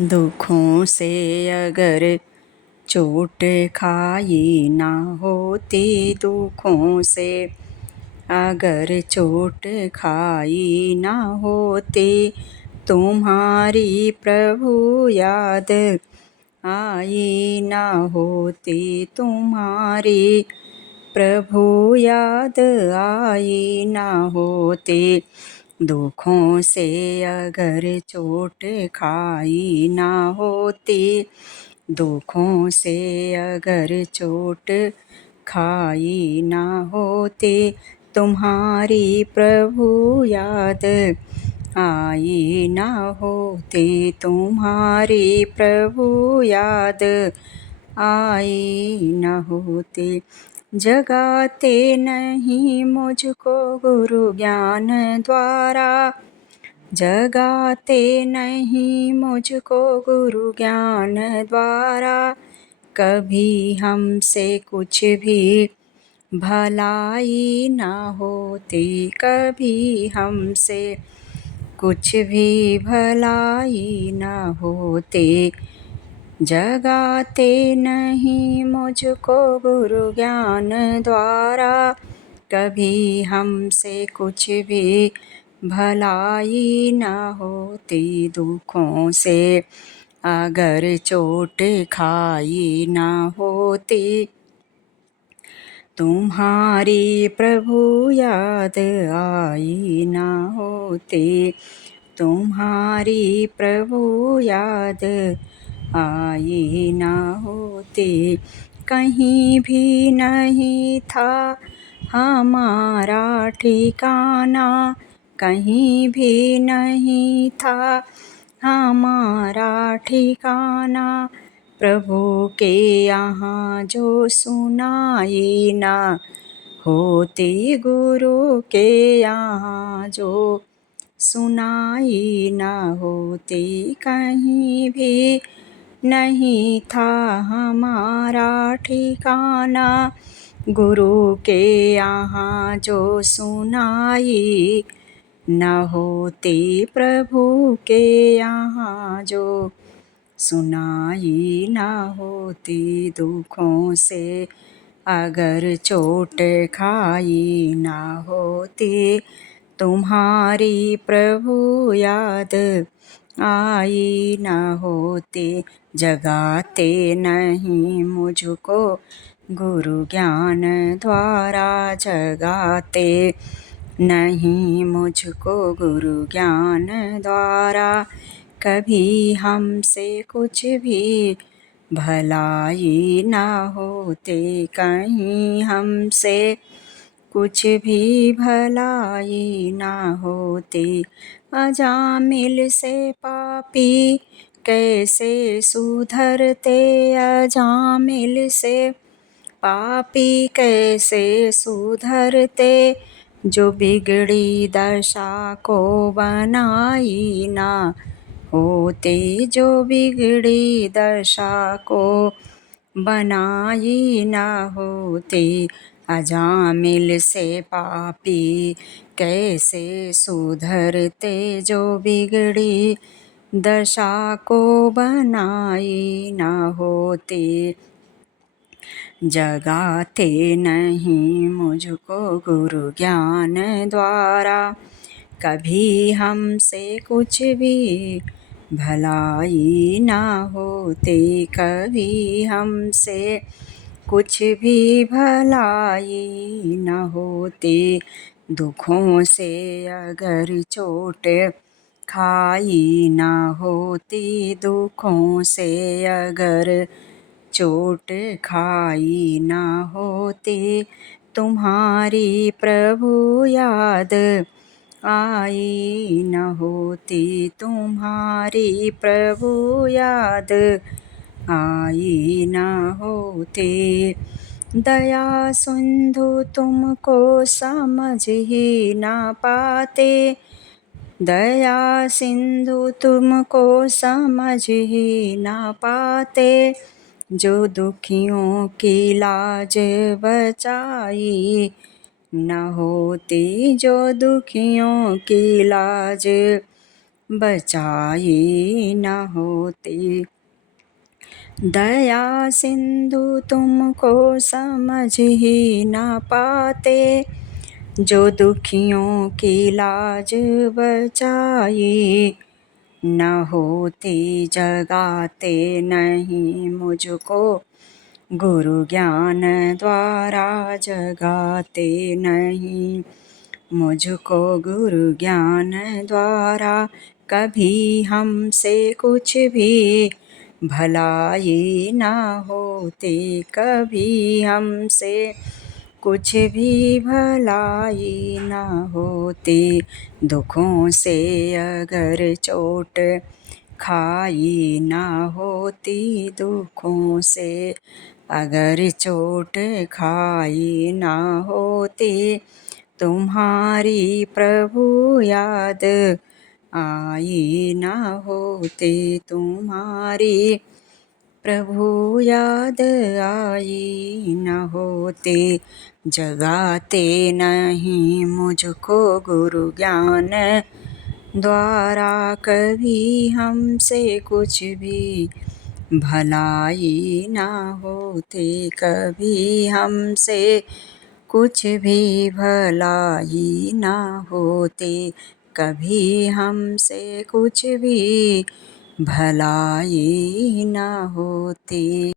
दुखों से अगर चोट खाई ना होती, दुखों से अगर चोट खाई ना होती, तुम्हारी प्रभु याद आई ना होती, तुम्हारी प्रभु याद आई ना होती। दुखों से अगर चोट खाई ना होती, दुखों से अगर चोट खाई ना होती, तुम्हारी प्रभु याद आई ना होती, तुम्हारी प्रभु याद आई न होती। जगाते नहीं मुझको गुरु ज्ञान द्वारा, जगाते नहीं मुझको गुरु ज्ञान द्वारा, कभी हमसे कुछ भी भलाई न होती, कभी हमसे कुछ भी भलाई न होती। जगाते नहीं मुझको गुरु ज्ञान द्वारा, कभी हमसे कुछ भी भलाई न होती। दुखों से अगर चोट खाई न होती, तुम्हारी प्रभु याद आई न होती, तुम्हारी प्रभु याद आई न होती। कहीं भी नहीं था हमारा ठिकाना, कहीं भी नहीं था हमारा ठिकाना, प्रभु के यहाँ जो सुनाई ना होती, गुरु के यहाँ जो सुनाई ना होती। कहीं भी नहीं था हमारा ठिकाना, गुरु के यहाँ जो सुनाई न होती, प्रभु के यहाँ जो सुनाई न होती। दुखों से अगर चोट खाई न होती, तुम्हारी प्रभु याद आई न होती। जगाते नहीं मुझको गुरु ज्ञान द्वारा, जगाते नहीं मुझको गुरु ज्ञान द्वारा, कभी हमसे कुछ भी भलाई ना होते, कहीं हमसे कुछ भी भलाई ना होती। अजामिल से पापी कैसे सुधरते, अजामिल से पापी कैसे सुधरते, जो बिगड़ी दशा को बनाई ना होती, जो बिगड़ी दशा को बनाई ना होती। अजामिल से पापी कैसे सुधरते, जो बिगड़ी दशा को बनाई ना होती। जगाते नहीं मुझको गुरु ज्ञान द्वारा, कभी हमसे कुछ भी भलाई ना होती, कभी हमसे कुछ भी भलाई न होती। दुखों से अगर चोट खाई ना होती, दुखों से अगर चोट खाई ना होती, तुम्हारी प्रभु याद आई न होती, तुम्हारी प्रभु याद आई न होती। दया सिंधु तुमको समझ ही ना पाते, दया सिंधु तुमको समझ ही ना पाते, जो दुखियों की लाज बचाई न होती, जो दुखियों की लाज बचाई न होती। दया सिंधु तुमको समझ ही न पाते, जो दुखियों की लाज बचाई न होती। जगाते नहीं मुझको गुरु ज्ञान द्वारा, जगाते नहीं मुझको गुरु ज्ञान द्वारा। कभी हमसे कुछ भी भलाई न होती, कभी हमसे कुछ भी भलाई न होती। दुखों से अगर चोट खाई न होती, दुखों से अगर चोट खाई न होती। तुम्हारी प्रभु याद आई न होती, तुम्हारी प्रभु याद आई न होती। जगाते नहीं मुझको गुरु ज्ञान द्वारा, कभी हमसे कुछ भी भलाई न होती, कभी हमसे कुछ भी भलाई न होती, कभी हमसे कुछ भी भलाई न होती।